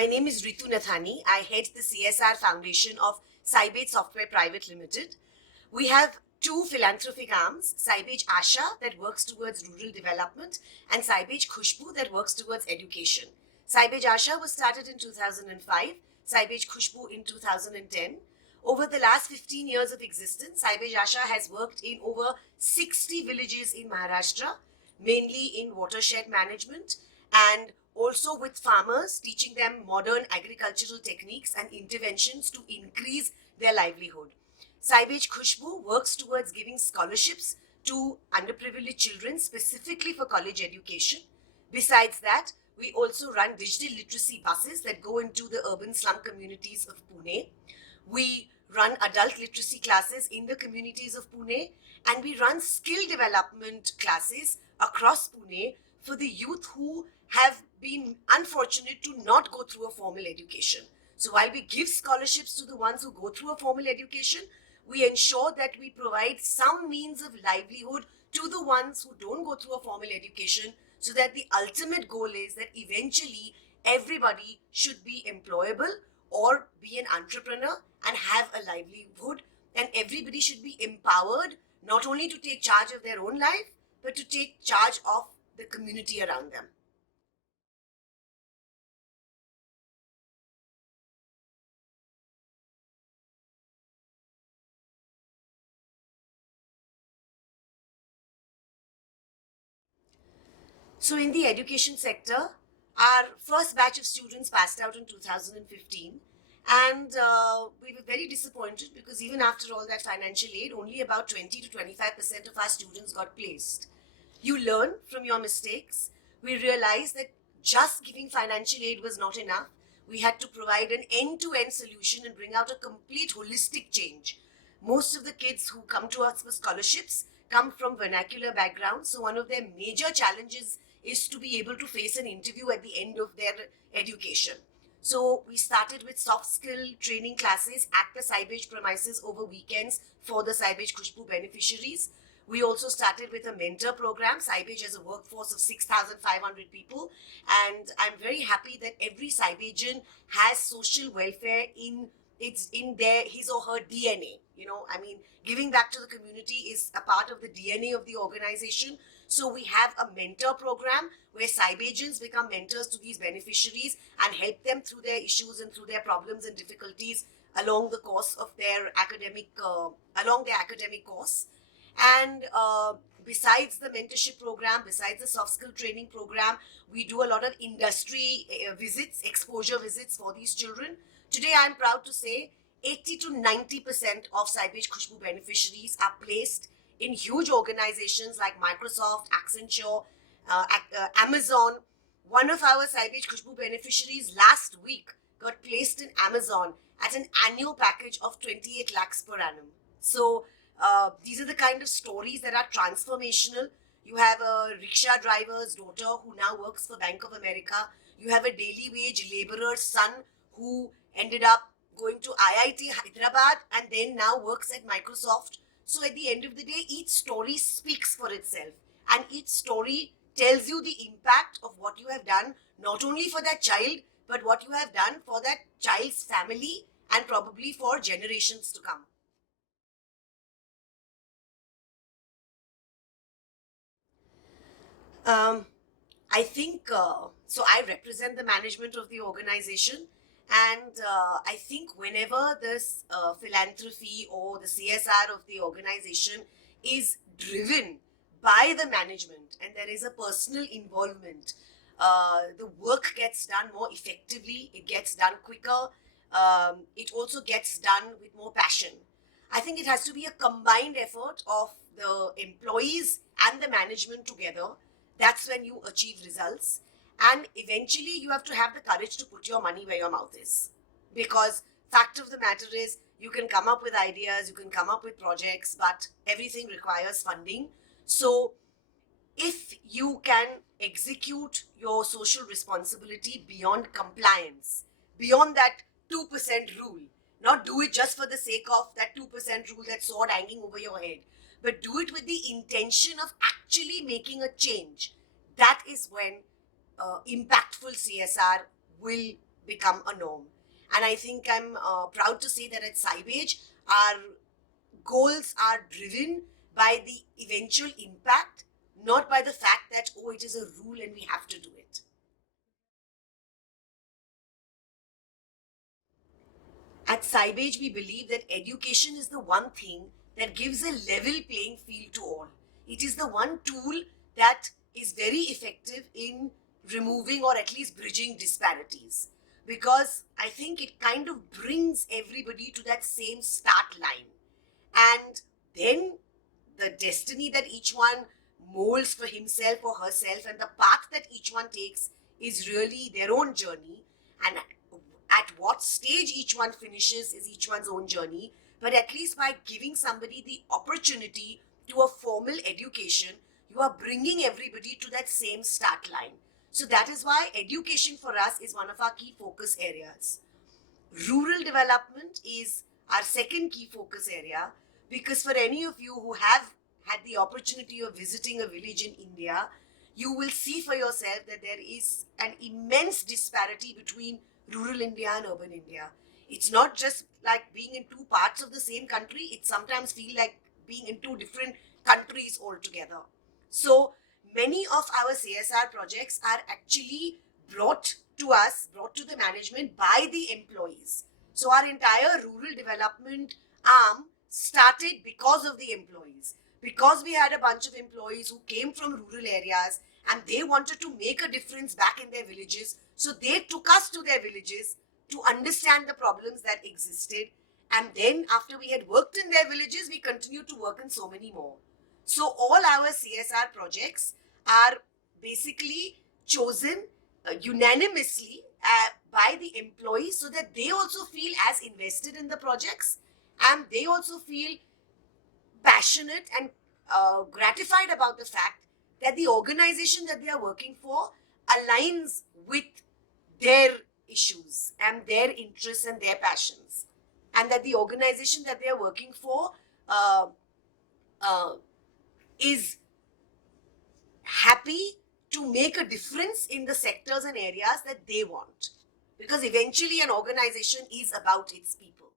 My name is Ritu Nathani. I head the CSR Foundation of Cybage Software Private Limited. We have two philanthropic arms, CybageAsha that works towards rural development and CybageKhusboo that works towards education. CybageAsha was started in 2005, CybageKhusboo in 2010. Over the last 15 years of existence, CybageAsha has worked in over 60 villages in Maharashtra, mainly in watershed management and also with farmers, teaching them modern agricultural techniques and interventions to increase their livelihood. CybageKhusboo works towards giving scholarships to underprivileged children specifically for college education. Besides that, we also run digital literacy buses that go into the urban slum communities of Pune. We run adult literacy classes in the communities of Pune, and we run skill development classes across Pune for the youth who have been unfortunate to not go through a formal education. So while we give scholarships to the ones who go through a formal education, we ensure that we provide some means of livelihood to the ones who don't go through a formal education, so that the ultimate goal is that eventually everybody should be employable or be an entrepreneur and have a livelihood, and everybody should be empowered not only to take charge of their own life but to take charge of the community around them. So in the education sector, our first batch of students passed out in 2015, and we were very disappointed because even after all that financial aid, only about 20 to 25% of our students got placed. You learn from your mistakes. We realized that just giving financial aid was not enough. We had to provide an end-to-end solution and bring out a complete holistic change. Most of the kids who come to us for scholarships come from vernacular backgrounds, so one of their major challenges is to be able to face an interview at the end of their education. So we started with soft skill training classes at the Cybage premises over weekends for the CybageKhusboo beneficiaries. We also started with a mentor program. Cybage has a workforce of 6,500 people, and I'm very happy that every Cybagean has social welfare in his or her DNA. Giving back to the community is a part of the DNA of the organization. So we have a mentor program where Cybageans become mentors to these beneficiaries and help them through their issues and through their problems and difficulties along the course of their academic course. And besides the mentorship program, besides the soft skill training program, we do a lot of industry visits, exposure visits for these children. Today, I'm proud to say 80 to 90% of CybageKhusboo beneficiaries are placed in huge organizations like Microsoft, Accenture, Amazon. One of our CybageKhusboo beneficiaries last week got placed in Amazon at an annual package of 28 lakhs per annum. So these are the kind of stories that are transformational. You have a rickshaw driver's daughter who now works for Bank of America. You have a daily wage laborer's son who ended up going to IIT Hyderabad and then now works at Microsoft. So at the end of the day, each story speaks for itself, and each story tells you the impact of what you have done, not only for that child, but what you have done for that child's family and probably for generations to come. I think, so I represent the management of the organization, and I think whenever this philanthropy or the CSR of the organization is driven by the management and there is a personal involvement, the work gets done more effectively, it gets done quicker, it also gets done with more passion. I think it has to be a combined effort of the employees and the management together. That's when you achieve results. And eventually you have to have the courage to put your money where your mouth is. Because fact of the matter is, you can come up with ideas, you can come up with projects, but everything requires funding. So if you can execute your social responsibility beyond compliance, beyond that 2% rule, not do it just for the sake of that 2% rule, that sword hanging over your head, but do it with the intention of actually making a change, that is when impactful CSR will become a norm. And I think I'm proud to say that at Cybage, our goals are driven by the eventual impact, not by the fact that, oh, it is a rule and we have to do it. At Cybage, we believe that education is the one thing that gives a level playing field to all. It is the one tool that is very effective in removing or at least bridging disparities. Because I think it kind of brings everybody to that same start line. And then the destiny that each one molds for himself or herself and the path that each one takes is really their own journey. And at what stage each one finishes is each one's own journey. But at least by giving somebody the opportunity to a formal education, you are bringing everybody to that same start line. So that is why education for us is one of our key focus areas. Rural development is our second key focus area, because for any of you who have had the opportunity of visiting a village in India, you will see for yourself that there is an immense disparity between rural India and urban India. It's not just like being in two parts of the same country, it sometimes feels like being in two different countries altogether. So many of our CSR projects are actually brought to us, brought to the management by the employees. So our entire rural development arm started because of the employees. Because we had a bunch of employees who came from rural areas and they wanted to make a difference back in their villages. So they took us to their villages to understand the problems that existed. And then after we had worked in their villages, we continued to work in so many more. So all our CSR projects are basically chosen unanimously by the employees so that they also feel as invested in the projects and they also feel passionate and gratified about the fact that the organization that they are working for aligns with their issues and their interests and their passions, and that the organization that they are working for uh, uh, is happy to make a difference in the sectors and areas that they want. Because eventually an organization is about its people.